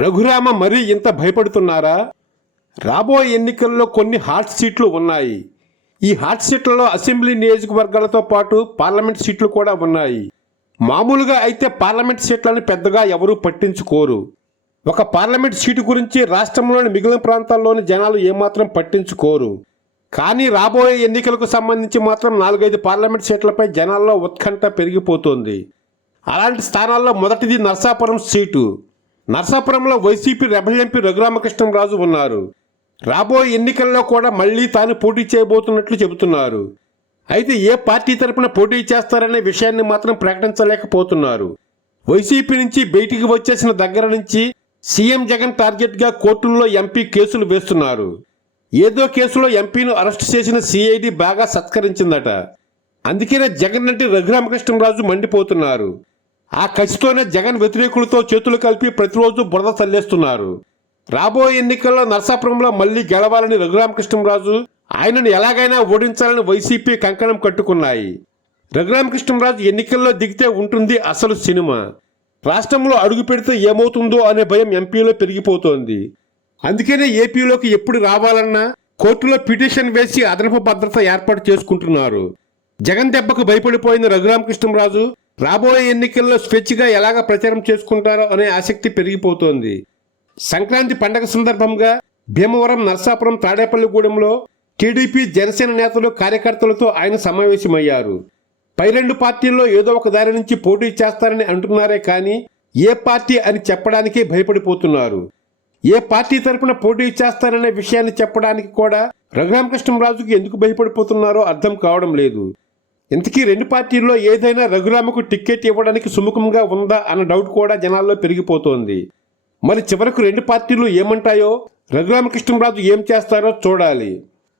రఘురామ మరీ ఇంత భయపడుతున్నారా? రాబోయే ఎన్నికల్లో కొన్ని హాట్ సీట్లు ఉన్నాయి. ఈ హాట్ సీట్లలో అసెంబ్లీ నియోజకవర్గాలతో పాటు పార్లమెంట్ సీట్లు కూడా ఉన్నాయి. మామూలుగా అయితే పార్లమెంట్ సీట్లను పెద్దగా ఎవరూ పట్టించుకోరు. ఒక పార్లమెంట్ సీటు గురించి రాష్ట్రంలోని మిగిలిన ప్రాంతాల్లోని జనాలు ఏమాత్రం పట్టించుకోరు. కానీ రాబోయే ఎన్నికలకు సంబంధించి మాత్రం నాలుగైదు పార్లమెంట్ సీట్లపై జనాల్లో ఉత్కంఠ పెరిగిపోతుంది. అలాంటి స్థానాల్లో మొదటిది నర్సాపురం సీటు. నర్సాపురంలో వైసీపీ రెబల్ ఎంపీ రఘురామకృష్ణంరాజు ఉన్నారు. రాబోయే ఎన్నికల్లో కూడా మళ్ళీ తాను పోటీ చేయబోతున్నట్లు చెబుతున్నారు. అయితే ఏ పార్టీ తరపున పోటీ చేస్తారనే విషయాన్ని మాత్రం ప్రకటించలేకపోతున్నారు. వైసీపీ నుంచి బయటికి వచ్చేసిన దగ్గర నుంచి సీఎం జగన్ టార్గెట్గా కోర్టుల్లో ఎంపీ కేసులు వేస్తున్నారు. ఏదో కేసులో ఎంపీను అరెస్ట్ చేసిన సిఐడి బాగా సత్కరించిందట. అందుకనే జగన్ అంటే రఘురామకృష్ణరాజు మండిపోతున్నారు. ఆ కసితోనే జగన్ వ్యతిరేకులతో చేతులు కలిపి ప్రతిరోజు బురద తల్లేస్తున్నారు రాబోయే ఎన్నికల్లో నరసాపురంలో మళ్ళీ గెలవాలని రఘురామకృష్ణరాజు ఆయనను ఎలాగైనా ఓడించాలని వైసీపీ కంకణం కట్టుకున్నాయి. రఘురామకృష్ణరాజు ఎన్నికల్లో దిగితే ఉంటుంది అసలు సినిమా. రాష్ట్రంలో అడుగు పెడితే ఏమవుతుందో అనే భయం ఎంపీలో పెరిగిపోతోంది. అందుకనే ఏపీలోకి ఎప్పుడు రావాలన్నా కోర్టులో పిటిషన్ వేసి అదనపు భద్రత ఏర్పాటు చేసుకుంటున్నారు. జగన్ దెబ్బకు భయపడిపోయిన రఘురామకృష్ణరాజు రాబోయే ఎన్నికల్లో స్వేచ్ఛగా ఎలాగ ప్రచారం చేసుకుంటారో అనే ఆసక్తి పెరిగిపోతోంది. సంక్రాంతి పండగ సందర్భంగా భీమవరం నర్సాపురం తాడేపల్లిగూడెంలో టీడీపీ జనసేన నేతలు కార్యకర్తలతో ఆయన సమావేశమయ్యారు. పై రెండు పార్టీల్లో ఏదో ఒక దారి నుంచి పోటీ చేస్తారని అంటున్నారే కానీ ఏ పార్టీ అని చెప్పడానికే భయపడిపోతున్నారు. ఏ పార్టీ తరపున పోటీ చేస్తారనే విషయాన్ని చెప్పడానికి కూడా రఘురామకృష్ణరాజుకి ఎందుకు భయపడిపోతున్నారో అర్థం కావడం లేదు. ఇంతకీ రెండు పార్టీల్లో ఏదైనా రఘురామకు టిక్కెట్ ఇవ్వడానికి సుముఖంగా ఉందా అన్న డౌట్ కూడా జనాల్లో పెరిగిపోతోంది. మరి చివరకు రెండు పార్టీలు ఏమంటాయో? రఘురామకృష్ణరాజు ఏం చేస్తారో చూడాలి.